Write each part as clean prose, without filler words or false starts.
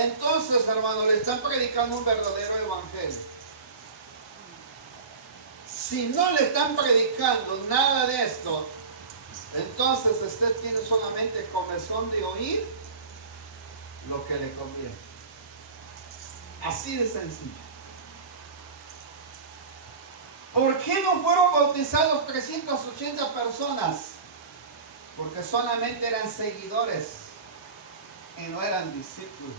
Entonces, hermano, le están predicando un verdadero evangelio. Si no le están predicando nada de esto, entonces usted tiene solamente comezón de oír lo que le conviene. Así de sencillo. ¿Por qué no fueron bautizados 380 personas? Porque solamente eran seguidores y no eran discípulos.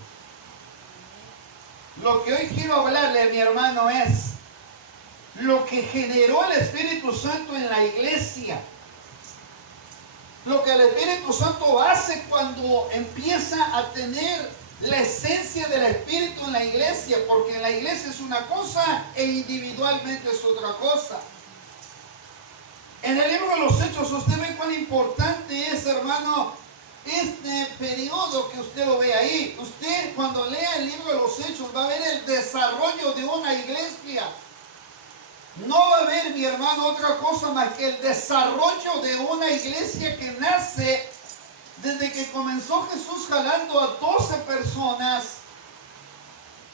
Lo que hoy quiero hablarle, mi hermano, es lo que generó el Espíritu Santo en la iglesia. Lo que el Espíritu Santo hace cuando empieza a tener la esencia del Espíritu en la iglesia, porque en la iglesia es una cosa e individualmente es otra cosa. En el libro de los Hechos usted ve cuán importante es, hermano, este periodo que usted lo ve ahí. Usted cuando lea el libro de los Hechos va a ver el desarrollo de una iglesia. No va a ver, mi hermano, otra cosa más que el desarrollo de una iglesia que nace desde que comenzó Jesús jalando a 12 personas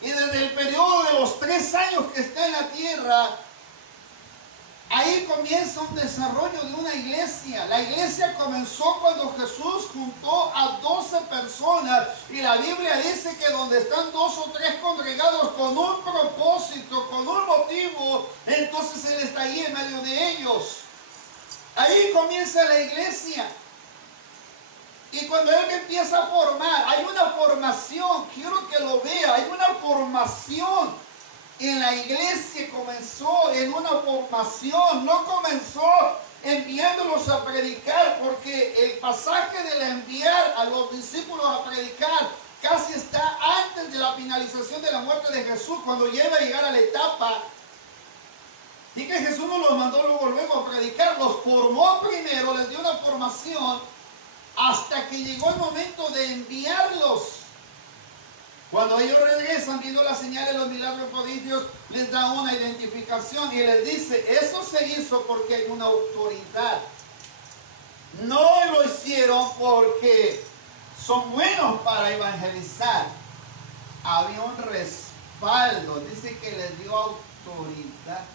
y desde el periodo de los 3 años que está en la tierra. Ahí comienza un desarrollo de una iglesia. La iglesia comenzó cuando Jesús juntó a 12 personas. Y la Biblia dice que donde están 2 o 3 congregados con un propósito, con un motivo, entonces Él está ahí en medio de ellos. Ahí comienza la iglesia. Y cuando Él empieza a formar, hay una formación, quiero que lo vea, hay una formación. En la iglesia comenzó en una formación, no comenzó enviándolos a predicar, porque el pasaje del enviar a los discípulos a predicar casi está antes de la finalización de la muerte de Jesús, cuando llega a llegar a la etapa y que Jesús no los mandó luego a predicar, los formó primero, les dio una formación hasta que llegó el momento de enviarlos. Cuando ellos regresan viendo las señales, los milagros, prodigios, les da una identificación y les dice, eso se hizo porque hay una autoridad. No lo hicieron porque son buenos para evangelizar. Había un respaldo, dice que les dio autoridad.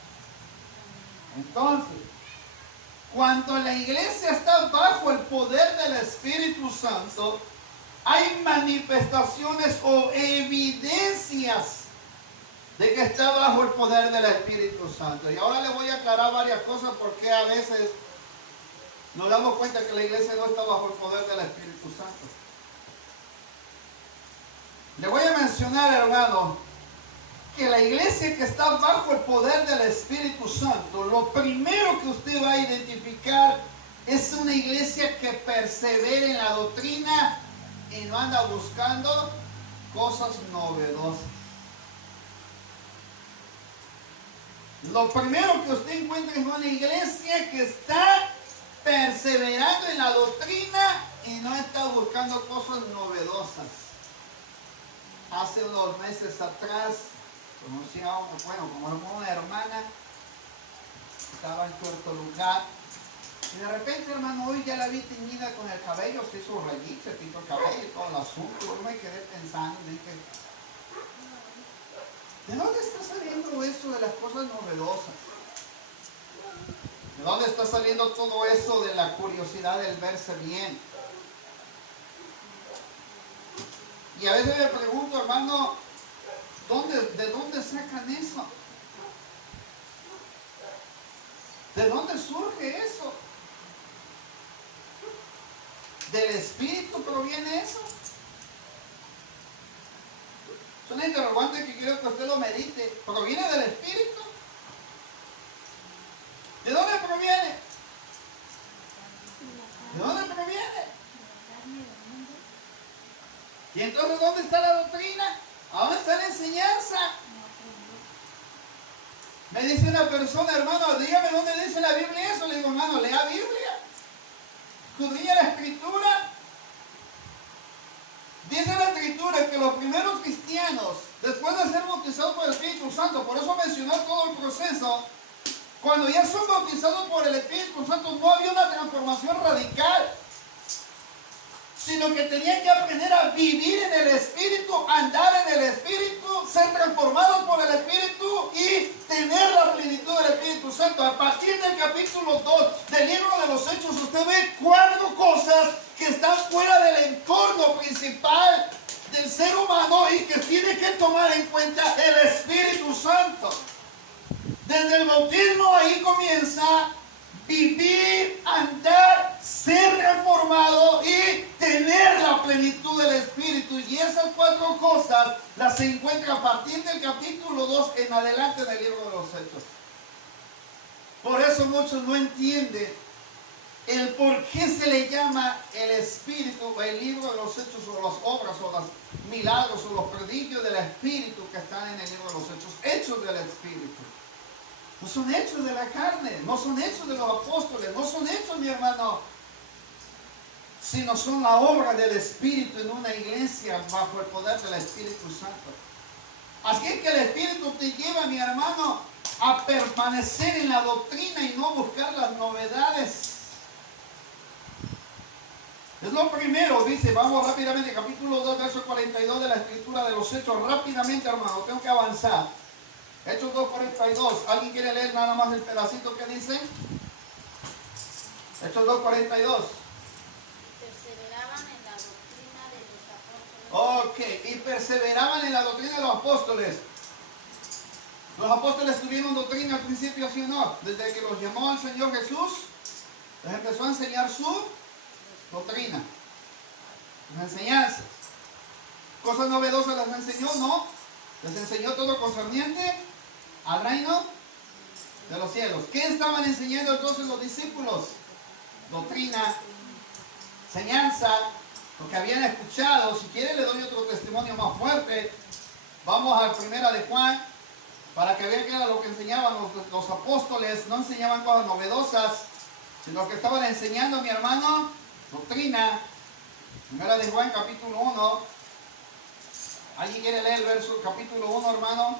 Entonces, cuando la iglesia está bajo el poder del Espíritu Santo, hay manifestaciones o evidencias de que está bajo el poder del Espíritu Santo. Y ahora le voy a aclarar varias cosas porque a veces nos damos cuenta que la iglesia no está bajo el poder del Espíritu Santo. Le voy a mencionar, hermano, que la iglesia que está bajo el poder del Espíritu Santo, lo primero que usted va a identificar es una iglesia que persevera en la doctrina y no anda buscando cosas novedosas. Lo primero que usted encuentra es una iglesia que está perseverando en la doctrina y no está buscando cosas novedosas. Hace unos meses atrás conocí a una hermana, estaba en cierto lugar. Y de repente, hermano, hoy ya la vi teñida con el cabello, se hizo rayitos, se pintó el cabello y todo el asunto. Yo me quedé pensando, dije, ¿de dónde está saliendo eso de las cosas novedosas? ¿De dónde está saliendo todo eso de la curiosidad del verse bien? Y a veces me pregunto, hermano, ¿De dónde sacan eso? ¿De dónde surge eso? ¿Del Espíritu proviene eso? Es una interrogante que quiero que usted lo medite. ¿Proviene del Espíritu? ¿De dónde proviene? ¿De dónde proviene? ¿Y entonces dónde está la doctrina? ¿A dónde está la enseñanza? Me dice una persona, hermano, dígame dónde dice la Biblia eso. Le digo, hermano, lea Biblia. Escudriña la Escritura. Dice la Escritura que los primeros cristianos, después de ser bautizados por el Espíritu Santo, por eso mencionó todo el proceso, cuando ya son bautizados por el Espíritu Santo, no había una transformación radical, sino que tenían que aprender a vivir en el Espíritu, andar en el Espíritu, ser transformados por el Espíritu y tener la plenitud del Espíritu Santo. A partir del capítulo 2 del libro de los Hechos, usted ve 4 cosas que están fuera del entorno principal del ser humano y que tiene que tomar en cuenta el Espíritu Santo. Desde el bautismo ahí comienza vivir, andar, ser transformado y tener la plenitud del Espíritu. Y esas 4 cosas las se encuentran a partir del capítulo 2 en adelante del libro de los Hechos. Por eso muchos no entienden el por qué se le llama el Espíritu, el libro de los Hechos, o las obras, o los milagros, o los prodigios del Espíritu que están en el libro de los Hechos, hechos del Espíritu. No son hechos de la carne, no son hechos de los apóstoles, no son hechos, mi hermano, sino son la obra del Espíritu en una iglesia bajo el poder del Espíritu Santo. Así es que el Espíritu te lleva, mi hermano, a permanecer en la doctrina y no buscar las novedades. Es lo primero, dice, vamos rápidamente, capítulo 2, verso 42 de la Escritura de los Hechos, rápidamente, hermano, tengo que avanzar. Hechos 2:42. ¿Alguien quiere leer nada más el pedacito que dice? Hechos 2:42. Perseveraban en la doctrina de los apóstoles. Ok, y perseveraban en la doctrina de los apóstoles. Los apóstoles tuvieron doctrina al principio, ¿sí o no? Desde que los llamó el Señor Jesús, les empezó a enseñar su doctrina, las enseñanzas. Cosas novedosas les enseñó, ¿no? Les enseñó todo concerniente al reino de los cielos. ¿Qué estaban enseñando entonces los discípulos? Doctrina, enseñanza, lo que habían escuchado. Si quiere le doy otro testimonio más fuerte. Vamos a primera de Juan, para que vean que era lo que enseñaban los apóstoles. No enseñaban cosas novedosas, sino que estaban enseñando, mi hermano, doctrina. Primera de Juan, capítulo 1. ¿Alguien quiere leer el verso, capítulo 1, hermano?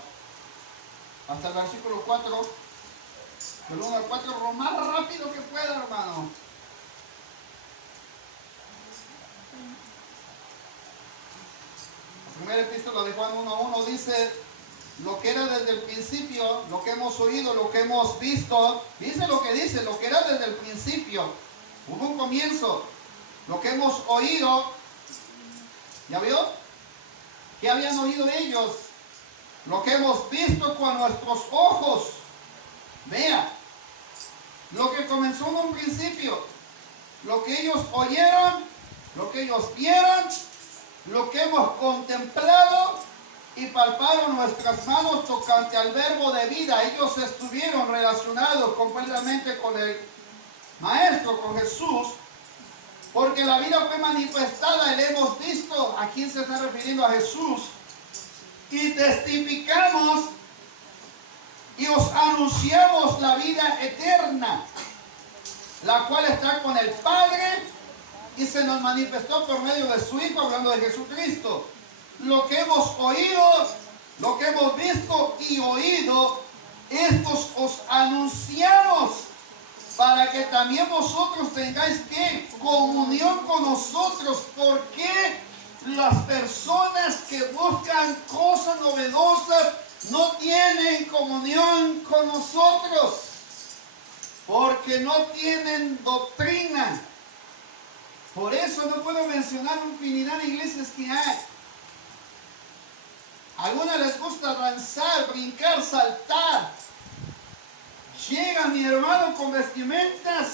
Hasta el versículo 4. Del 1 al 4, lo más rápido que pueda, hermano. La primera epístola de Juan 1:1 dice: lo que era desde el principio, lo que hemos oído, lo que hemos visto. Dice lo que dice, lo que era desde el principio. Hubo un comienzo. Lo que hemos oído. ¿Ya vio? ¿Qué habían oído ellos? Lo que hemos visto con nuestros ojos. Vea, lo que comenzó en un principio, lo que ellos oyeron, lo que ellos vieron, lo que hemos contemplado y palparon nuestras manos tocante al verbo de vida. Ellos estuvieron relacionados completamente con el Maestro, con Jesús, porque la vida fue manifestada y le hemos visto. ¿A quién se está refiriendo? A Jesús. Y testificamos y os anunciamos la vida eterna, la cual está con el Padre y se nos manifestó por medio de su Hijo, hablando de Jesucristo. Lo que hemos oído, lo que hemos visto y oído, estos os anunciamos, para que también vosotros tengáis que comunión con nosotros. Porque las personas que buscan cosas novedosas no tienen comunión con nosotros, porque no tienen doctrina. Por eso no puedo mencionar infinidad de iglesias que hay. A algunos les gusta danzar, brincar, saltar. Llegan, mi hermano, con vestimentas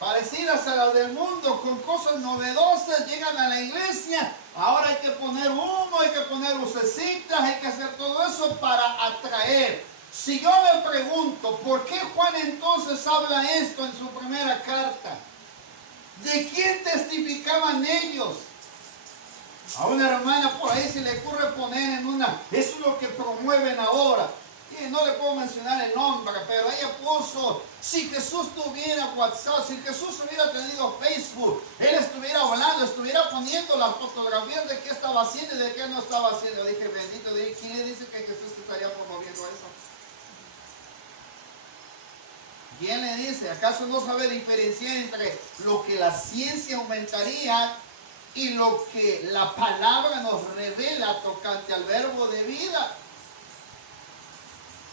parecidas a las del mundo, con cosas novedosas, llegan a la iglesia. Ahora hay que poner humo, hay que poner lucecitas, hay que hacer todo eso para atraer. Si yo me pregunto, ¿por qué Juan entonces habla esto en su primera carta? ¿De quién testificaban ellos? A una hermana por ahí se le ocurre poner en una, eso es lo que promueven ahora. Y no le puedo mencionar el nombre, pero ella puso, si Jesús tuviera WhatsApp, si Jesús hubiera tenido Facebook, Él estuviera hablando, estuviera poniendo las fotografías de qué estaba haciendo y de qué no estaba haciendo. Dije, bendito, ¿quién le dice que Jesús estaría promoviendo eso? ¿Quién le dice? ¿Acaso no sabe diferenciar entre lo que la ciencia aumentaría y lo que la palabra nos revela tocante al verbo de vida?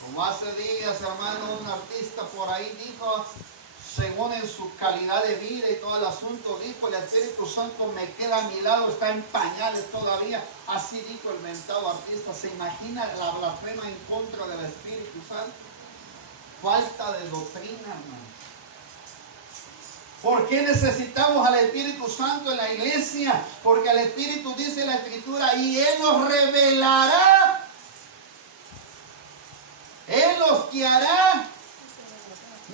Como hace días, hermano, un artista por ahí dijo, según en su calidad de vida y todo el asunto, dijo, el Espíritu Santo me queda a mi lado, está en pañales todavía. Así dijo el mentado artista. ¿Se imagina la blasfema en contra del Espíritu Santo? Falta de doctrina, hermano. ¿Por qué necesitamos al Espíritu Santo en la iglesia? Porque el Espíritu dice en la Escritura, y Él nos revelará. Él nos guiará,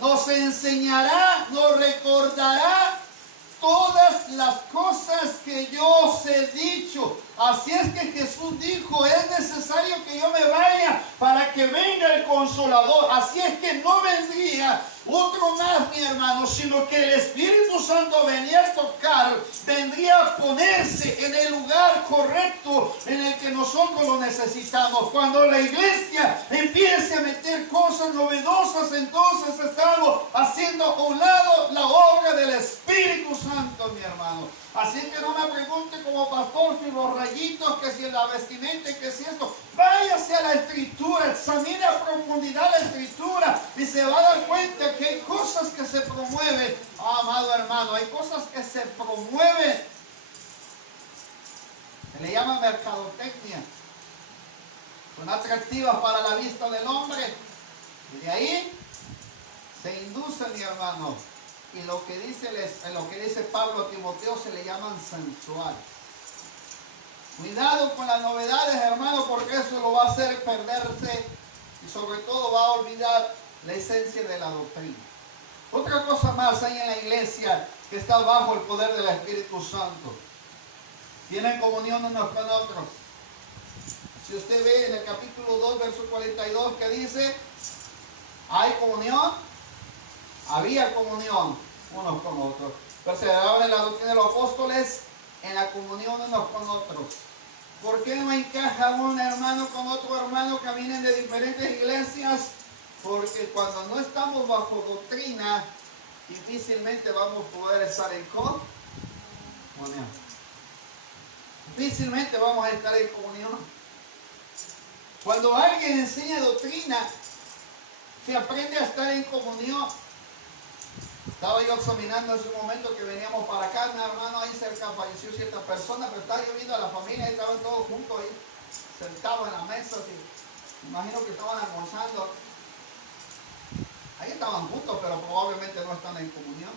nos enseñará, nos recordará todas las cosas que yo os he dicho. Así es que Jesús dijo, es necesario que yo me vaya para que venga el Consolador. Así es que no vendría otro más, mi hermano, sino que el Espíritu Santo venía a tocar, vendría a ponerse en el lugar correcto en el que nosotros lo necesitamos. Cuando la iglesia empiece a meter cosas novedosas, entonces estamos haciendo a un lado la obra del Espíritu Santo, mi hermano. Así que no me pregunte como pastor si los rayitos, que si la vestimenta, que si esto. Váyase a la Escritura, examine a profundidad la Escritura y se va a dar cuenta que hay cosas que se promueven. Amado hermano, hay cosas que se promueven. Se le llama mercadotecnia. Son atractivas para la vista del hombre. Y de ahí se induce, mi hermano. Y lo que dice Pablo a Timoteo se le llaman sensuales. Cuidado con las novedades, hermano, porque eso lo va a hacer perderse y sobre todo va a olvidar la esencia de la doctrina. Otra cosa más hay en la iglesia que está bajo el poder del Espíritu Santo. Tienen comunión unos con otros. Si usted ve en el capítulo 2, verso 42, que dice, hay comunión, había comunión unos con otros. Perseveraban en la doctrina de los apóstoles, en la comunión unos con otros. ¿Por qué no encaja un hermano con otro hermano que vienen de diferentes iglesias? Porque cuando no estamos bajo doctrina, difícilmente vamos a poder estar en comunión. Difícilmente vamos a estar en comunión. Cuando alguien enseña doctrina, se aprende a estar en comunión. Estaba yo examinando en su momento que veníamos para acá, mi hermano, ahí cerca falleció cierta persona, pero estaba yo viendo a la familia, ahí estaban todos juntos ahí, sentados en la mesa, así. Imagino que estaban almorzando. Ahí estaban juntos, pero probablemente no están en comunión.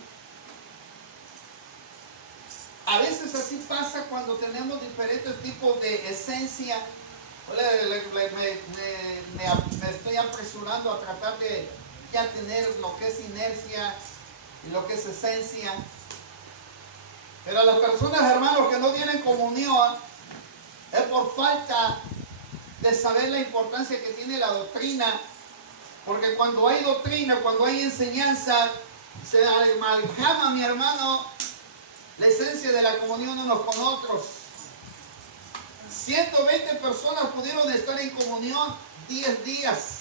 A veces así pasa cuando tenemos diferentes tipos de esencia. Me estoy apresurando a tratar de ya tener lo que es inercia y lo que es esencia. Pero a las personas, hermanos, que no tienen comunión, es por falta de saber la importancia que tiene la doctrina. Porque cuando hay doctrina, cuando hay enseñanza, se amalgama, mi hermano, la esencia de la comunión unos con otros. 120 personas pudieron estar en comunión 10 días.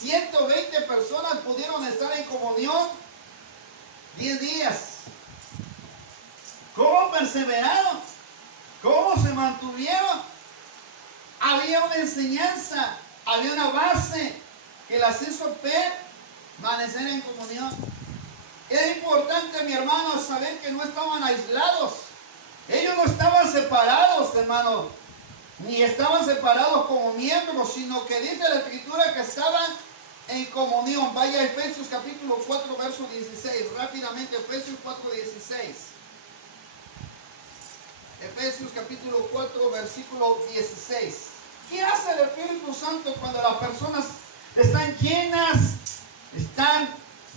120 personas pudieron estar en comunión 10 días. ¿Cómo perseveraron? ¿Cómo se mantuvieron? Había una enseñanza, había una base que las hizo permanecer en comunión. Es importante, mi hermano, saber que no estaban aislados. Ellos no estaban separados, hermano. ni estaban separados como miembros, sino que dice la Escritura que estaban en comunión. Vaya a Efesios capítulo 4, verso 16. Rápidamente, Efesios 4, 16. Efesios capítulo 4, versículo 16. ¿Qué hace el Espíritu Santo cuando las personas están llenas, están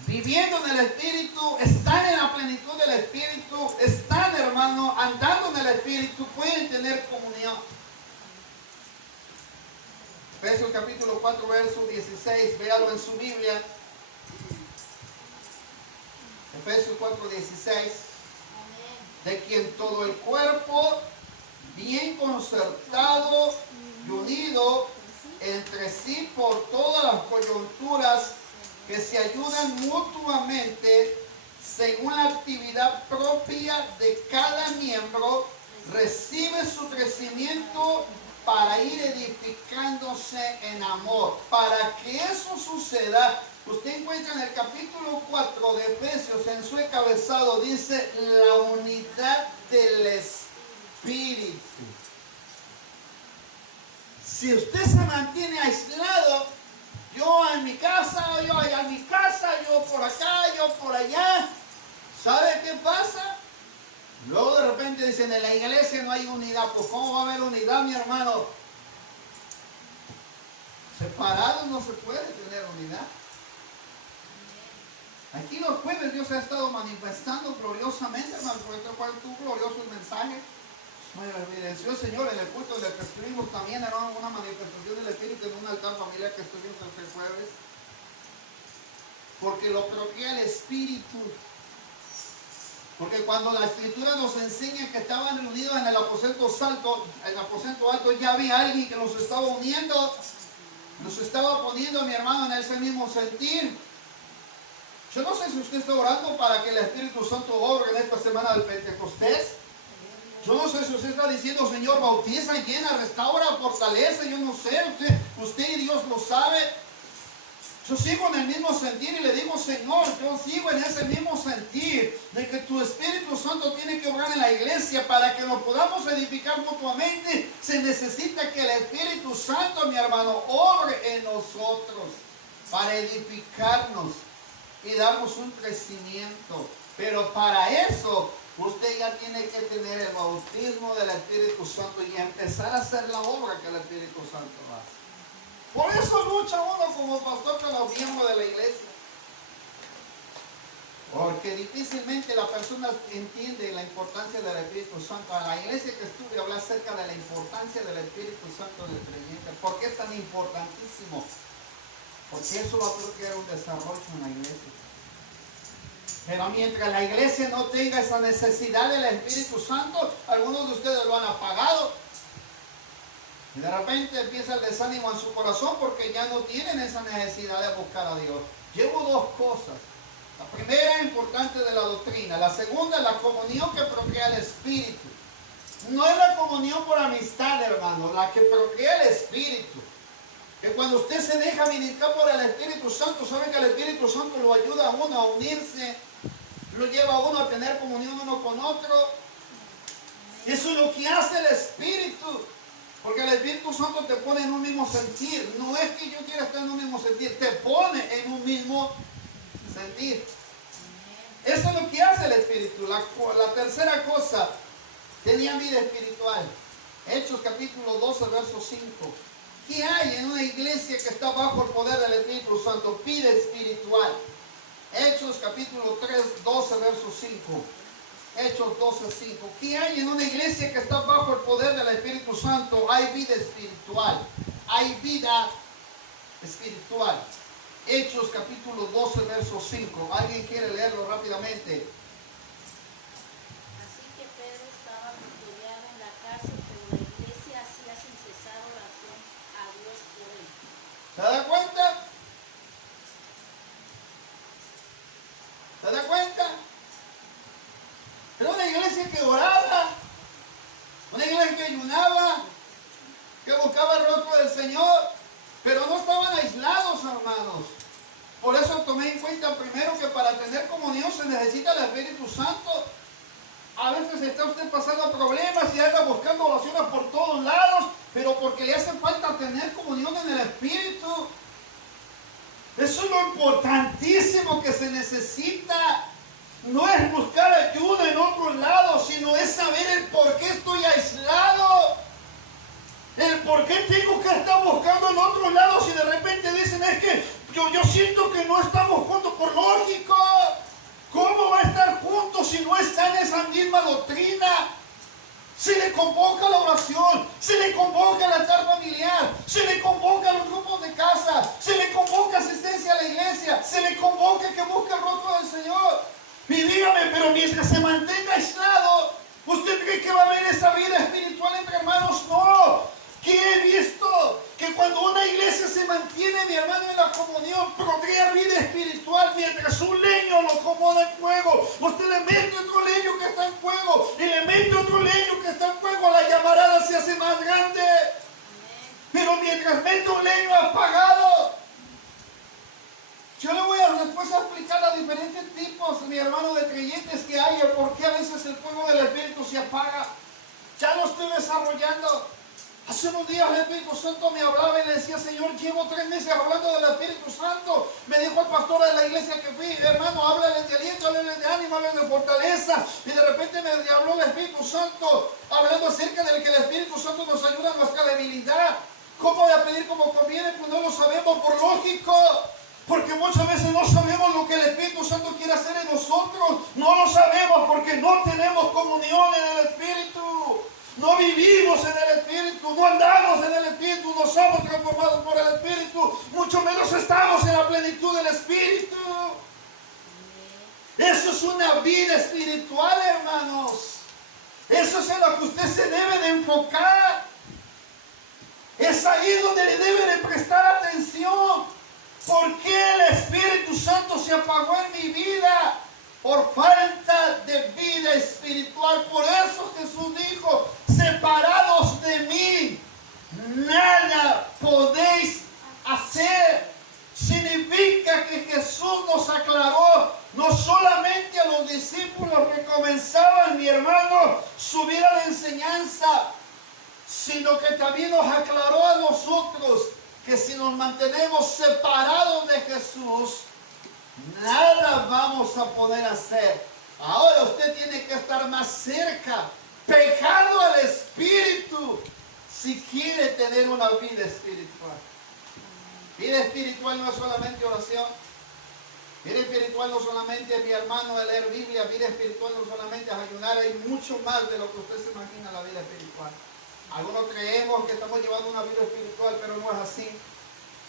viviendo en el Espíritu, están en la plenitud del Espíritu, están, hermano, andando en el Espíritu, pueden tener comunión? Efesios capítulo 4, verso 16, véalo en su Biblia. Efesios 4, 16. De quien todo el cuerpo, bien concertado y unido entre sí por todas las coyunturas, que se ayudan mutuamente según la actividad propia de cada miembro, recibe su crecimiento para ir edificándose en amor. Para que eso suceda, usted encuentra en el capítulo 4 de Efesios, en su encabezado, dice la unidad del Espíritu. Si usted se mantiene aislado, yo en mi casa, yo allá en mi casa, yo por acá, yo por allá, ¿sabe qué pasa? Luego de repente dicen, en la iglesia no hay unidad. Pues ¿cómo va a haber unidad, mi hermano? Separados no se puede tener unidad. Aquí los jueves Dios ha estado manifestando gloriosamente, hermano. Por eso cual tu glorioso mensaje me evidenció el Señor en el culto del que estuvimos también, era una manifestación del Espíritu en un altar familiar que estuvimos el jueves. Porque lo procrea el Espíritu. Porque cuando la Escritura nos enseña que estaban reunidos en el aposento alto, ya había alguien que los estaba uniendo, nos estaba poniendo, mi hermano, en ese mismo sentir. Yo no sé si usted está orando para que el Espíritu Santo obre en esta semana del Pentecostés. Yo no sé si usted está diciendo, Señor, bautiza, llena, restaura, fortalece. Yo no sé, usted y Dios lo sabe. Yo sigo en el mismo sentir y le digo, Señor, yo sigo en ese mismo sentir de que tu Espíritu Santo tiene que obrar en la iglesia para que nos podamos edificar mutuamente. Se necesita que el Espíritu Santo, mi hermano, obre en nosotros para edificarnos y darnos un crecimiento. Pero para eso, usted ya tiene que tener el bautismo del Espíritu Santo y empezar a hacer la obra que el Espíritu Santo hace. Por eso lucha uno como pastor con los miembros de la iglesia. Porque difícilmente la persona entiende la importancia del Espíritu Santo. A la iglesia que estuve hablé acerca de la importancia del Espíritu Santo del creyente. ¿Por qué es tan importantísimo? Porque eso va a provocar un desarrollo en la iglesia. Pero mientras la iglesia no tenga esa necesidad del Espíritu Santo, algunos de ustedes lo han apagado. Y de repente empieza el desánimo en su corazón porque ya no tienen esa necesidad de buscar a Dios. Llevo dos cosas. La primera es importante de la doctrina. La segunda es la comunión que procrea el Espíritu. No es la comunión por amistad, hermano, la que procrea el Espíritu. Que cuando usted se deja ministrar por el Espíritu Santo, sabe que el Espíritu Santo lo ayuda a uno a unirse, lo lleva a uno a tener comunión uno con otro. Eso es lo que hace el Espíritu. Porque el Espíritu Santo te pone en un mismo sentir. No es que yo quiera estar en un mismo sentir, te pone en un mismo sentir. Eso es lo que hace el Espíritu. La tercera cosa, tenían vida espiritual. Hechos capítulo 12, verso 5. ¿Qué hay en una iglesia que está bajo el poder del Espíritu Santo? Vida espiritual. Hechos capítulo 3, 12, verso 5. Hechos 12, 5. ¿Qué hay en una iglesia que está bajo el poder del Espíritu Santo? Hay vida espiritual. Hay vida espiritual. Hechos capítulo 12, verso 5. ¿Alguien quiere leerlo rápidamente? Así que Pedro estaba custodiado en la cárcel, pero la iglesia hacía sin cesar oración a Dios por él. ¿Se da cuenta? ¿Se da cuenta? Era una iglesia que oraba, una iglesia que ayunaba, que buscaba el rostro del Señor, pero no estaban aislados, hermanos. Por eso tomé en cuenta primero que para tener comunión se necesita el Espíritu Santo. A veces está usted pasando problemas y anda buscando oraciones por todos lados pero porque le hace falta tener comunión en el Espíritu. Eso es lo importantísimo que se necesita. No es buscar ayuda en otro lado, sino es saber el por qué estoy aislado. El por qué tengo que estar buscando en otro lado si de repente dicen es que yo siento que no estamos juntos. Por lógico, ¿cómo va a estar juntos si no está en esa misma doctrina? Se le convoca la oración, se le convoca el altar familiar, se le convoca a los grupos de casa, se le convoca asistencia a la iglesia, se le convoca que busque el rostro del Señor. Y dígame, pero mientras se mantenga aislado, ¿usted cree que va a haber esa vida espiritual entre hermanos? No. ¿Qué he visto? Que cuando una iglesia se mantiene, mi hermano, en la comunión, procrea vida espiritual mientras un leño lo acomoda en fuego. Usted le mete otro leño que está en fuego y le mete otro leño que está en fuego, la llamarada se hace más grande. Pero mientras mete un leño apagado, yo le voy a después a explicar a diferentes tipos, mi hermano, de creyentes que hay, el por qué a veces el fuego del Espíritu se apaga. Ya lo estoy desarrollando. Hace unos días el Espíritu Santo me hablaba y le decía, Señor, llevo 3 meses hablando del Espíritu Santo. Me dijo el pastor de la iglesia que fui, hermano, háblale de aliento, háblale de ánimo, háblale de fortaleza. Y de repente me habló el Espíritu Santo, hablando acerca de que el Espíritu Santo nos ayuda en nuestra debilidad. ¿Cómo voy a pedir como conviene? Pues no lo sabemos por lógico. Porque muchas veces no sabemos lo que el Espíritu Santo quiere hacer en nosotros. No lo sabemos porque no tenemos comunión en el Espíritu. No vivimos en el Espíritu, no andamos en el Espíritu, no somos transformados por el Espíritu, mucho menos estamos en la plenitud del Espíritu. Eso es una vida espiritual, hermanos. Eso es en lo que usted se debe de enfocar. Es ahí donde le debe de prestar atención. ¿Por qué el Espíritu Santo se apagó en mi vida? Por falta de vida espiritual. Por eso Jesús dijo, separados de mí, nada podéis hacer. Significa que Jesús nos aclaró, no solamente a los discípulos que comenzaban, mi hermano, su vida de enseñanza, sino que también nos aclaró a nosotros que si nos mantenemos separados de Jesús, nada vamos a poder hacer. Ahora usted tiene que estar más cerca, pegado al Espíritu, si quiere tener una vida espiritual. Vida espiritual no es solamente oración. Vida espiritual no solamente, mi hermano, es leer Biblia. Vida espiritual no solamente es ayunar. Hay mucho más de lo que usted se imagina en la vida espiritual. Algunos creemos que estamos llevando una vida espiritual, pero no es así.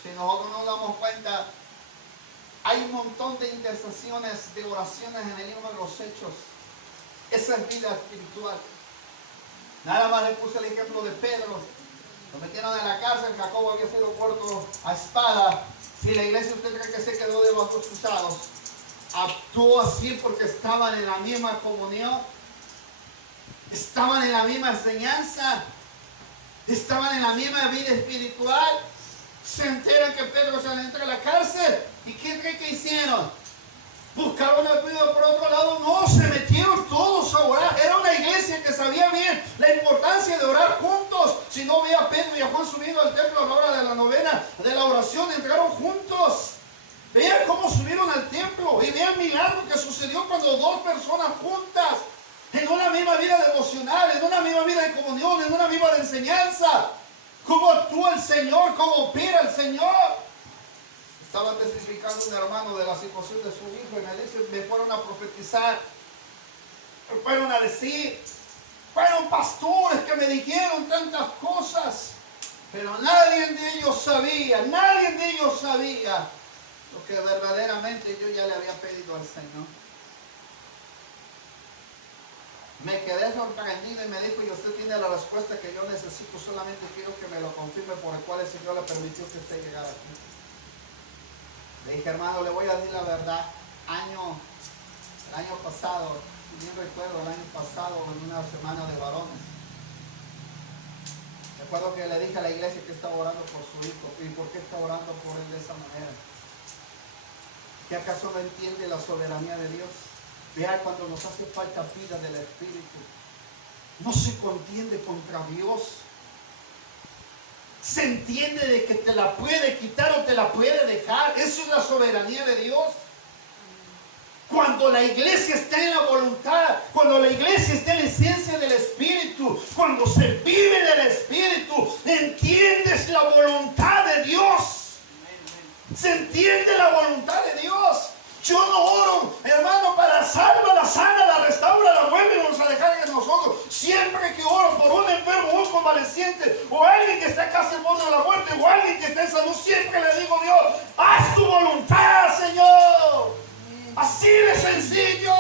Si nosotros no nos damos cuenta, hay un montón de intercesiones, de oraciones en el libro de los Hechos. Esa es vida espiritual. Nada más le puse el ejemplo de Pedro. Lo metieron en la cárcel, Jacobo había sido muerto a espada. Si la iglesia usted cree que se quedó de brazos cruzados, actuó así porque estaban en la misma comunión, estaban en la misma enseñanza, estaban en la misma vida espiritual. Se enteran que Pedro se entra a la cárcel. ¿Y qué cree que hicieron? ¿Buscaron ayuda por otro lado? No, se metieron todos a orar. Era una iglesia que sabía bien la importancia de orar juntos. Si no veía a Pedro y a Juan subiendo al templo a la hora de la novena de la oración, entraron juntos. Vean cómo subieron al templo y vean el milagro que sucedió cuando 2 personas juntas, en una misma vida devocional, en una misma vida de comunión, en una misma de enseñanza. Cómo actúa el Señor, cómo opera el Señor. Estaba testificando un hermano de la situación de su hijo y me dice, me fueron a profetizar, me fueron a decir, fueron pastores que me dijeron tantas cosas, pero nadie de ellos sabía lo que verdaderamente yo ya le había pedido al Señor. Me quedé sorprendido y me dijo, y usted tiene la respuesta que yo necesito, solamente quiero que me lo confirme por el cual el Señor le permitió que usted llegara aquí. Le dije, hermano, le voy a decir la verdad. El año pasado, bien recuerdo, el año pasado, en una semana de varones, recuerdo que le dije a la iglesia que estaba orando por su hijo. ¿Y por qué está orando por él de esa manera? ¿Que acaso no entiende la soberanía de Dios? Vea, cuando nos hace falta vida del Espíritu, no se contiende contra Dios. se entiende de que te la puede quitar o te la puede dejar. Eso es la soberanía de Dios. Cuando la iglesia está en la voluntad, cuando la iglesia está en la esencia del Espíritu, cuando se vive del Espíritu, entiendes la voluntad de Dios. Se entiende la voluntad de Dios. Yo no oro, hermano, para salva, la sana, la restaura, la vuelve y nos aleja de nosotros. Siempre que oro por un enfermo, un convaleciente, o alguien que está casi al borde de la muerte, o alguien que está en salud, siempre le digo: Dios, haz tu voluntad, Señor. Así de sencillo.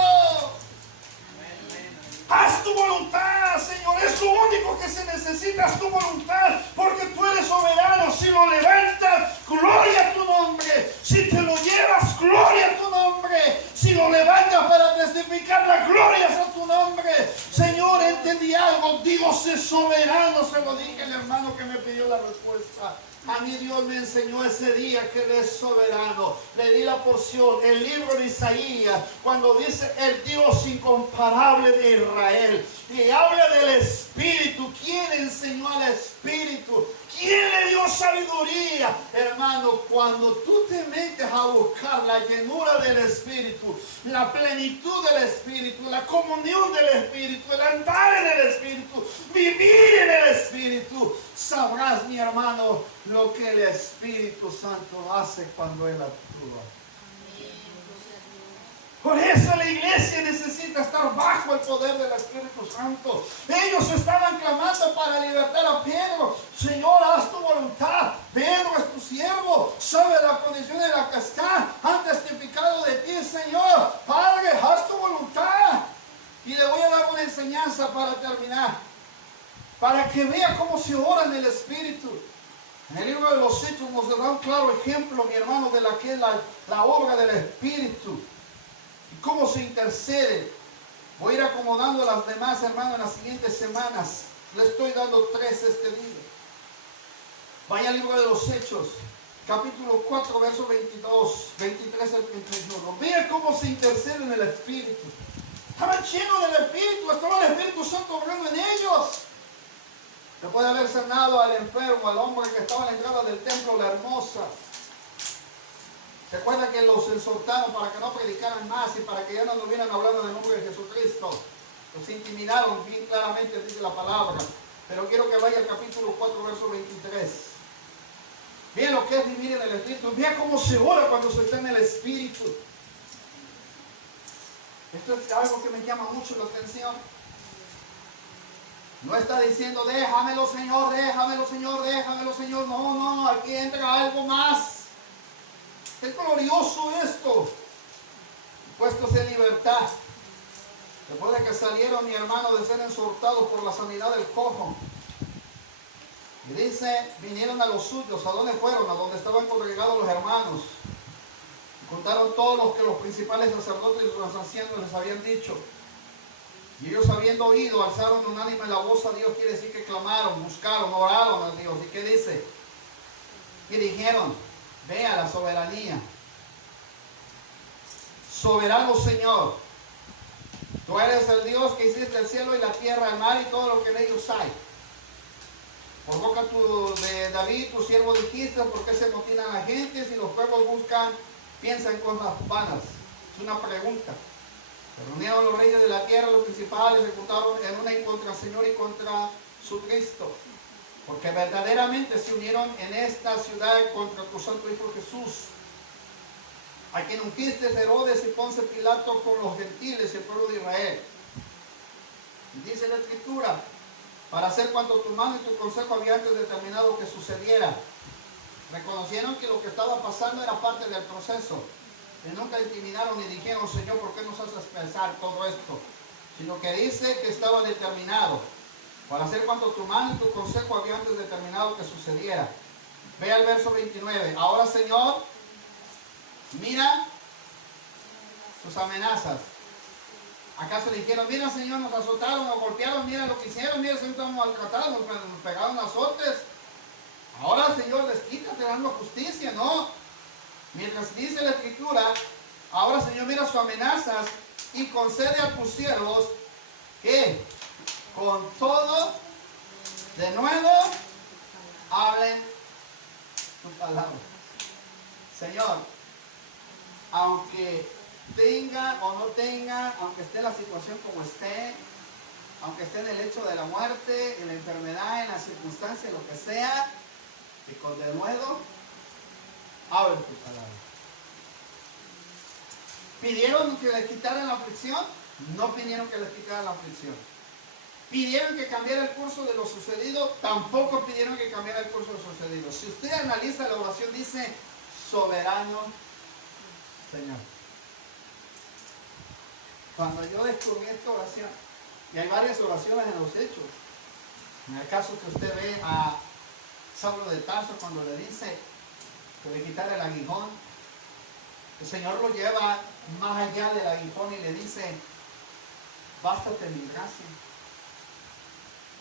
Haz tu voluntad, Señor. Es lo único que se necesita, es tu voluntad, porque tú eres soberano. Si lo levantas, gloria a tu nombre. Si te lo llevas, gloria a tu nombre. Si lo levantas para testificar, la gloria es a tu nombre. Señor, entendí algo. Dios es soberano. Se lo dije al hermano que me pidió la respuesta. A mí Dios me enseñó ese día que Él es soberano. Le di la porción, el libro de Isaías, cuando dice el Dios incomparable de Israel. Y habla del Espíritu. ¿Quién enseñó al Espíritu? ¿Quién le dio sabiduría? Hermano, cuando tú te metes a buscar la llenura del Espíritu, la plenitud del Espíritu, la comunión del Espíritu, el andar en el Espíritu, vivir en el Espíritu, sabrás, mi hermano, lo que el Espíritu Santo hace cuando Él actúa. Por eso la iglesia necesita estar bajo el poder del Espíritu Santo. Ellos estaban clamando para libertar a Pedro. Señor, haz tu voluntad. Pedro es tu siervo. Sabe la condición en la que está. Han testificado de ti, Señor. Padre, haz tu voluntad. Y le voy a dar una enseñanza para terminar. Para que vea cómo se ora en el Espíritu. En el libro de los Hechos nos da un claro ejemplo, mi hermano, de la que es la obra del Espíritu. Y cómo se intercede. Voy a ir acomodando las demás, hermano, en las siguientes semanas. Le estoy dando 3 este día. Vaya al libro de los Hechos, capítulo 4, versos 23 al 31. Vea cómo se intercede en el Espíritu. Estaban llenos del Espíritu, estaba el Espíritu Santo obrando en ellos. Se puede haber sanado al enfermo, al hombre que estaba en la entrada del templo, la hermosa. ¿Se acuerdan que los exhortaron para que no predicaran más y para que ya no estuvieran hablando del nombre de Jesucristo? Los intimidaron, bien claramente dice la palabra. Pero quiero que vaya al capítulo 4, verso 23. Vean lo que es vivir en el Espíritu. Vean cómo se ora cuando se está en el Espíritu. Esto es algo que me llama mucho la atención. No está diciendo, déjamelo, Señor, déjamelo, Señor, déjamelo, Señor. No, no, aquí entra algo más. Es glorioso esto. Puestos en libertad. Después de que salieron, mi hermano, de ser exhortados por la sanidad del cojo. Y dice, vinieron a los suyos. ¿A dónde fueron? A donde estaban congregados los hermanos. Y contaron todos los que los principales sacerdotes y los ancianos les habían dicho. Y ellos, habiendo oído, alzaron unánime la voz a Dios. Quiere decir que clamaron, buscaron, oraron a Dios. ¿Y qué dice? Y dijeron, vea la soberanía. Soberano Señor, tú eres el Dios que hiciste el cielo y la tierra, el mar y todo lo que en ellos hay. Por boca de David, tu siervo, dijiste, ¿por qué se motinan las gentes y los pueblos piensan en cosas vanas? Es una pregunta. Se reunieron los reyes de la tierra, los principales, se juntaron en una y contra el Señor y contra su Cristo. Porque verdaderamente se unieron en esta ciudad contra tu santo Hijo Jesús, a quien ungiste Herodes y Ponce Pilato con los gentiles y el pueblo de Israel. Y dice la Escritura, para hacer cuanto tu mano y tu consejo había antes determinado que sucediera. Reconocieron que lo que estaba pasando era parte del proceso. Y nunca intimidaron ni dijeron, Señor, ¿por qué nos haces pensar todo esto? Sino que dice que estaba determinado. Para hacer cuanto tu mano y tu consejo había antes determinado que sucediera. Ve al verso 29. Ahora, Señor, mira tus amenazas. ¿Acaso le dijeron, mira, Señor, nos azotaron, nos golpearon, mira lo que hicieron, mira, Señor, estamos maltratados, nos pegaron azotes? Ahora, Señor, desquítate dando justicia, ¿no? Mientras dice la Escritura, ahora, Señor, mira sus amenazas y concede a tus siervos que con todo de nuevo hablen tu palabra. Señor, aunque tenga o no tenga, aunque esté la situación como esté, aunque esté en el hecho de la muerte, en la enfermedad, en la circunstancia, lo que sea, y con denuedo, hable tu palabra. ¿Pidieron que les quitaran la aflicción? No pidieron que les quitaran la aflicción. ¿Pidieron que cambiara el curso de lo sucedido? Tampoco pidieron que cambiara el curso de lo sucedido. Si usted analiza la oración, dice, soberano Señor. Cuando yo descubrí esta oración, y hay varias oraciones en los Hechos, en el caso que usted ve a Saulo de Tarso cuando le dice que le quitara el aguijón, el Señor lo lleva más allá del aguijón y le dice, bástate mi gracia.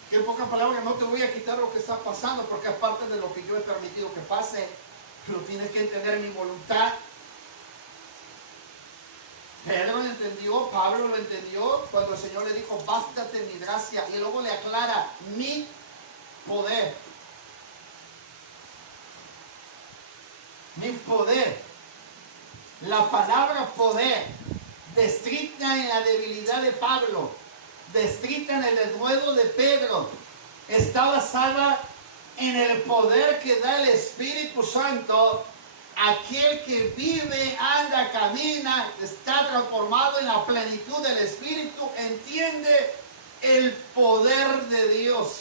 Que en pocas palabras, no te voy a quitar lo que está pasando porque es parte de lo que yo he permitido que pase, pero tienes que entender mi voluntad. Pedro lo entendió, Pablo lo entendió cuando el Señor le dijo, bástate mi gracia, y luego le aclara, mi poder. Mi poder. La palabra poder, descrita en la debilidad de Pablo, descrita en el denuedo de Pedro, está basada en el poder que da el Espíritu Santo. Aquel que vive, anda, camina, está transformado en la plenitud del Espíritu, entiende el poder de Dios.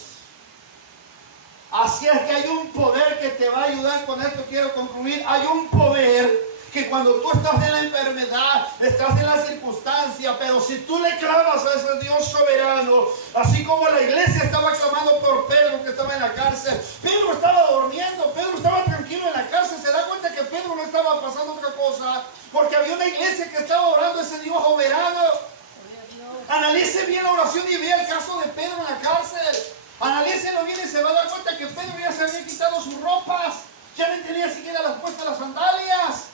Así es que hay un poder que te va a ayudar. Con esto quiero concluir. Hay un poder que cuando tú estás en la enfermedad, estás en la circunstancia, pero si tú le clamas a ese Dios soberano, así como la iglesia estaba clamando por Pedro que estaba en la cárcel, Pedro estaba durmiendo, Pedro estaba tranquilo en la cárcel, se da cuenta que Pedro no estaba pasando otra cosa, porque había una iglesia que estaba orando a ese Dios soberano. Analice bien la oración y vea el caso de Pedro en la cárcel. Analícelo bien y se va a dar cuenta que Pedro ya se había quitado sus ropas, ya no tenía siquiera las puestas las sandalias.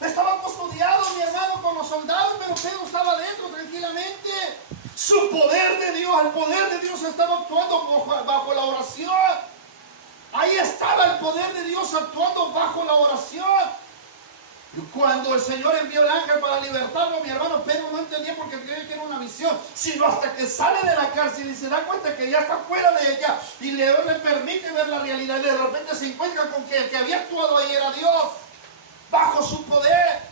Estaba custodiado, mi hermano, con los soldados, pero Pedro estaba dentro tranquilamente. Su poder de Dios, el poder de Dios estaba actuando bajo la oración. Ahí estaba el poder de Dios actuando bajo la oración. Cuando el Señor envió el ángel para libertarlo, mi hermano, Pedro no entendía porque creía que era una visión, sino hasta que sale de la cárcel y se da cuenta que ya está fuera de ella y le permite ver la realidad, y de repente se encuentra con que el que había actuado ahí era Dios, bajo su poder.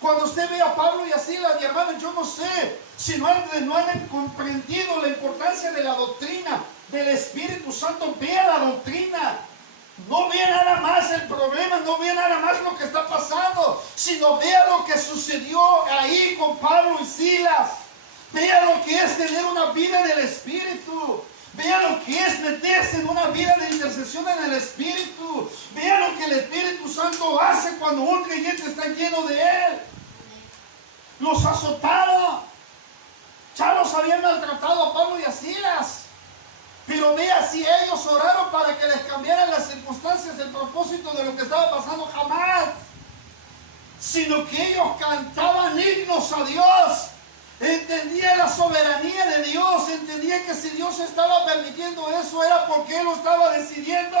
Cuando usted ve a Pablo y a Silas, mi hermano, yo no sé si no han comprendido la importancia de la doctrina del Espíritu Santo. Vea la doctrina. No vea nada más el problema, no vea nada más lo que está pasando, sino vea lo que sucedió ahí con Pablo y Silas. Vea lo que es tener una vida del Espíritu. Vea lo que es meterse en una vida de intercesión en el Espíritu. Vea lo que el Espíritu Santo hace cuando un creyente está lleno de Él. Los azotaron. Ya los habían maltratado a Pablo y a Silas. Pero vea, si ellos oraron para que les cambiaran las circunstancias, el propósito de lo que estaba pasando, jamás. Sino que ellos cantaban himnos a Dios. Entendía la soberanía de Dios, entendía que si Dios estaba permitiendo eso era porque Él lo estaba decidiendo.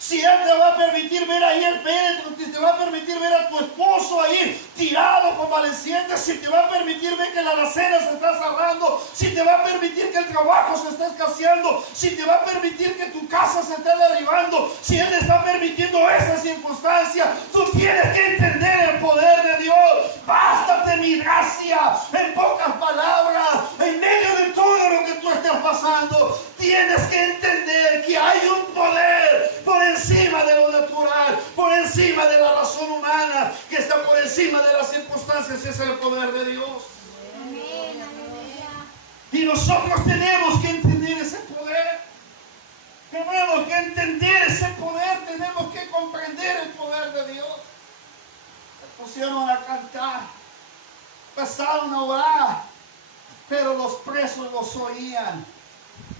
Si Él te va a permitir ver ahí el Pedro, si te va a permitir ver a tu esposo ahí tirado convaleciente, si te va a permitir ver que la alacena se está cerrando, si te va a permitir que el trabajo se está escaseando, si te va a permitir que tu casa se esté derribando, si Él está permitiendo esa circunstancia, tú tienes que entender el poder de Dios. Bástate mi gracia. En pocas palabras, en medio de todo lo que tú estés pasando, tienes que entender que hay un poder por encima de lo natural, por encima de la razón humana, que está por encima de las circunstancias. Ese es el poder de Dios. Y nosotros tenemos que entender ese poder. Tenemos que entender ese poder. Tenemos que comprender el poder de Dios. Se pusieron a cantar, empezaron a orar, pero los presos los oían.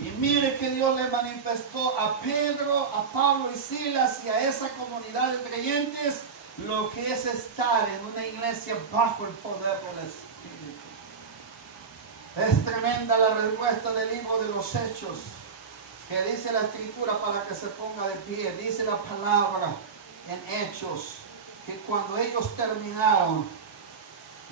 Y mire que Dios le manifestó a Pedro, a Pablo y Silas y a esa comunidad de creyentes lo que es estar en una iglesia bajo el poder del Espíritu. Es tremenda la respuesta del libro de los Hechos. Que dice la escritura para que se ponga de pie. Dice la palabra en Hechos que cuando ellos terminaron,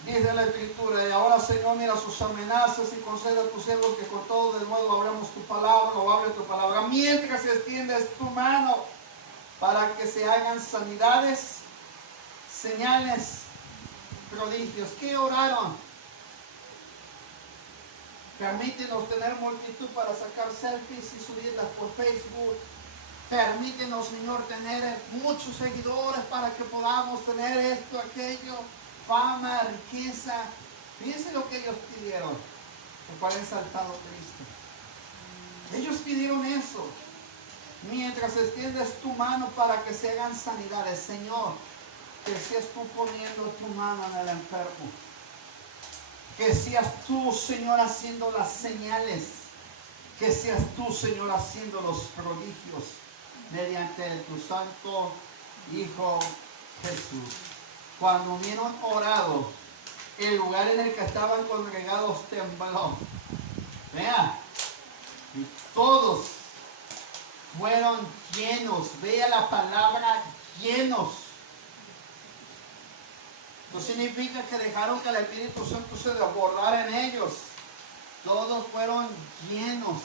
dice la escritura, y ahora Señor mira sus amenazas y concede a tus siervos que con todo de nuevo abramos tu palabra o abre tu palabra. Mientras extiendes tu mano para que se hagan sanidades, señales, prodigios. ¿Qué oraron? Permítenos tener multitud para sacar selfies y subirlas por Facebook. Permítenos, Señor, tener muchos seguidores para que podamos tener esto, aquello, fama, riqueza. Fíjense lo que ellos pidieron, el cual exaltado Cristo. Ellos pidieron eso. Mientras extiendes tu mano para que se hagan sanidades, Señor, que seas tú poniendo tu mano en el enfermo. Que seas tú, Señor, haciendo las señales. Que seas tú, Señor, haciendo los prodigios mediante tu santo Hijo Jesús. Cuando hubieron orado, el lugar en el que estaban congregados tembló. Vea, y todos fueron llenos. Vea la palabra llenos. No significa que dejaron que el Espíritu Santo se desbordara en ellos. Todos fueron llenos.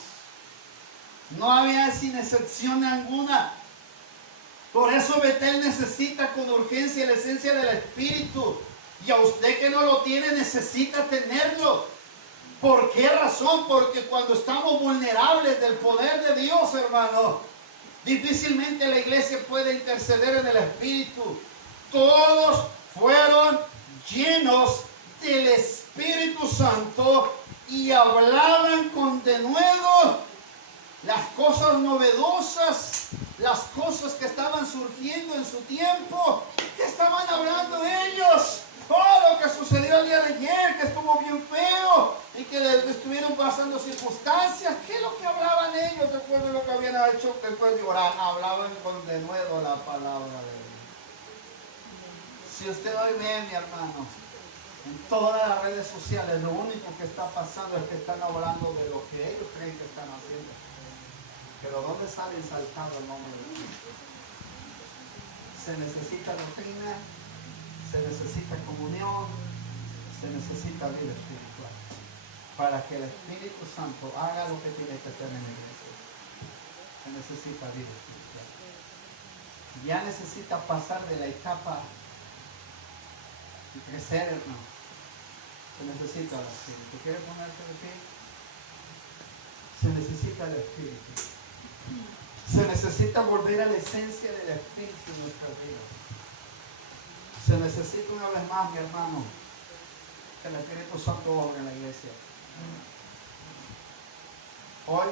No había sin excepción alguna. Por eso Betel necesita con urgencia la esencia del Espíritu. Y a usted que no lo tiene necesita tenerlo. ¿Por qué razón? Porque cuando estamos vulnerables del poder de Dios, hermano, difícilmente la iglesia puede interceder en el Espíritu. Todos fueron llenos del Espíritu Santo y hablaban con denuedo las cosas novedosas, las cosas que estaban surgiendo en su tiempo. ¿Qué estaban hablando ellos? Lo que sucedió el día de ayer, que estuvo bien feo y que estuvieron pasando circunstancias. ¿Qué es lo que hablaban ellos después de lo que habían hecho después de orar? Hablaban con denuedo la palabra de Dios. Si usted hoy ve, mi hermano, en todas las redes sociales, lo único que está pasando es que están hablando de lo que ellos creen que están haciendo. Pero ¿dónde sale exaltado el nombre de Dios? Se necesita doctrina, se necesita comunión, se necesita vida espiritual. Para que el Espíritu Santo haga lo que tiene que hacer en la iglesia. Se necesita vida espiritual. Ya necesita pasar de la etapa y crecer, hermano. Se necesita el Espíritu. ¿Quiere ponerse de pie? Se necesita el Espíritu. Se necesita volver a la esencia del Espíritu en nuestras vidas. Se necesita una vez más, mi hermano, que el Espíritu Santo obre en la iglesia. Hoy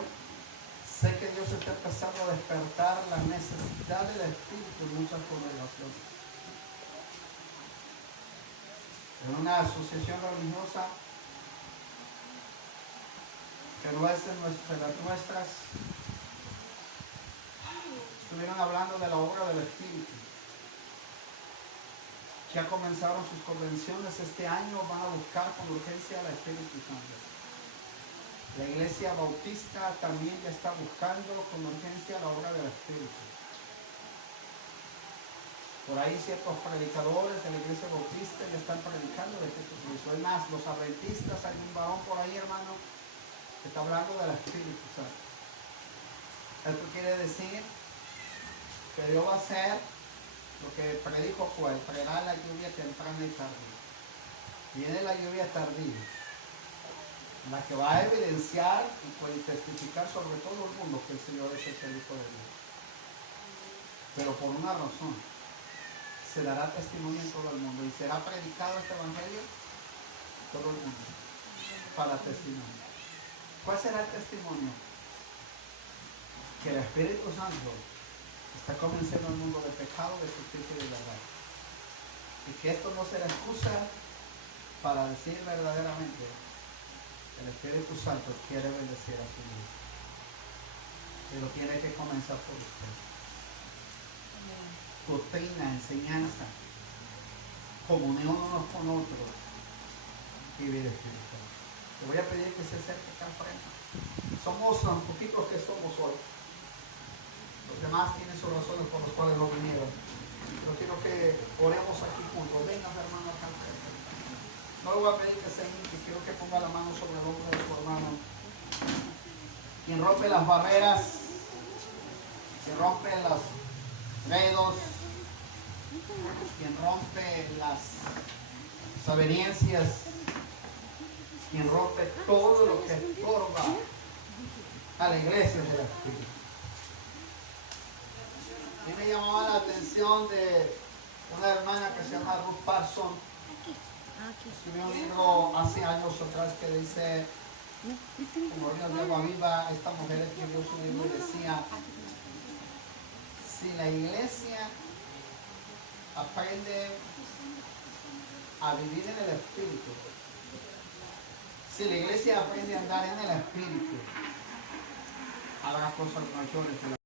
sé que Dios está empezando a despertar la necesidad del Espíritu en muchas congregaciones. En una asociación religiosa que no es de las nuestras, estuvieron hablando de la obra del Espíritu. Ya comenzaron sus convenciones este año, van a buscar con urgencia al Espíritu Santo. La iglesia bautista también ya está buscando con urgencia la obra del Espíritu. Por ahí ciertos predicadores de la iglesia bautista ya están predicando de Jesucristo. Es más, los adventistas, hay un varón por ahí, hermano, que está hablando del Espíritu Santo. Esto quiere decir que Dios va a hacer lo que predijo fue, traerá la lluvia temprana y tardía. Viene la lluvia tardía, la que va a evidenciar y puede testificar sobre todo el mundo que el Señor es el Hijo de Dios. Pero por una razón, se dará testimonio en todo el mundo y será predicado este evangelio todo el mundo para testimonio. ¿Cuál será el testimonio? Que el Espíritu Santo está convenciendo al mundo de pecado, de justicia y de verdad. Y que esto no será excusa para decir verdaderamente el Espíritu Santo quiere bendecir a su iglesia. Pero tiene que comenzar por usted. Doctrina, enseñanza, comunión unos con otros y vida espiritual. Le voy a pedir que se acerque acá al frente. Somos un poquitos que somos hoy. Los demás tienen sus razones por las cuales no vinieron. Pero quiero que oremos aquí juntos. Vengan, hermanos, acá al frente. No le voy a pedir que se hinche, quiero que ponga la mano sobre el hombro de su hermano. Quien rompe las barreras, quien rompe los dedos, quien rompe las desavenencias, quien rompe todo lo que estorba a la iglesia del Espíritu. A mí me llamaba la atención de una hermana que se llama Ruth Parson. Escribió un libro hace años atrás que dice, como Ríos de Agua Viva, esta mujer escribió su libro y decía, si la iglesia aprende a vivir en el Espíritu, si la iglesia aprende a andar en el Espíritu, habrá cosas mayores.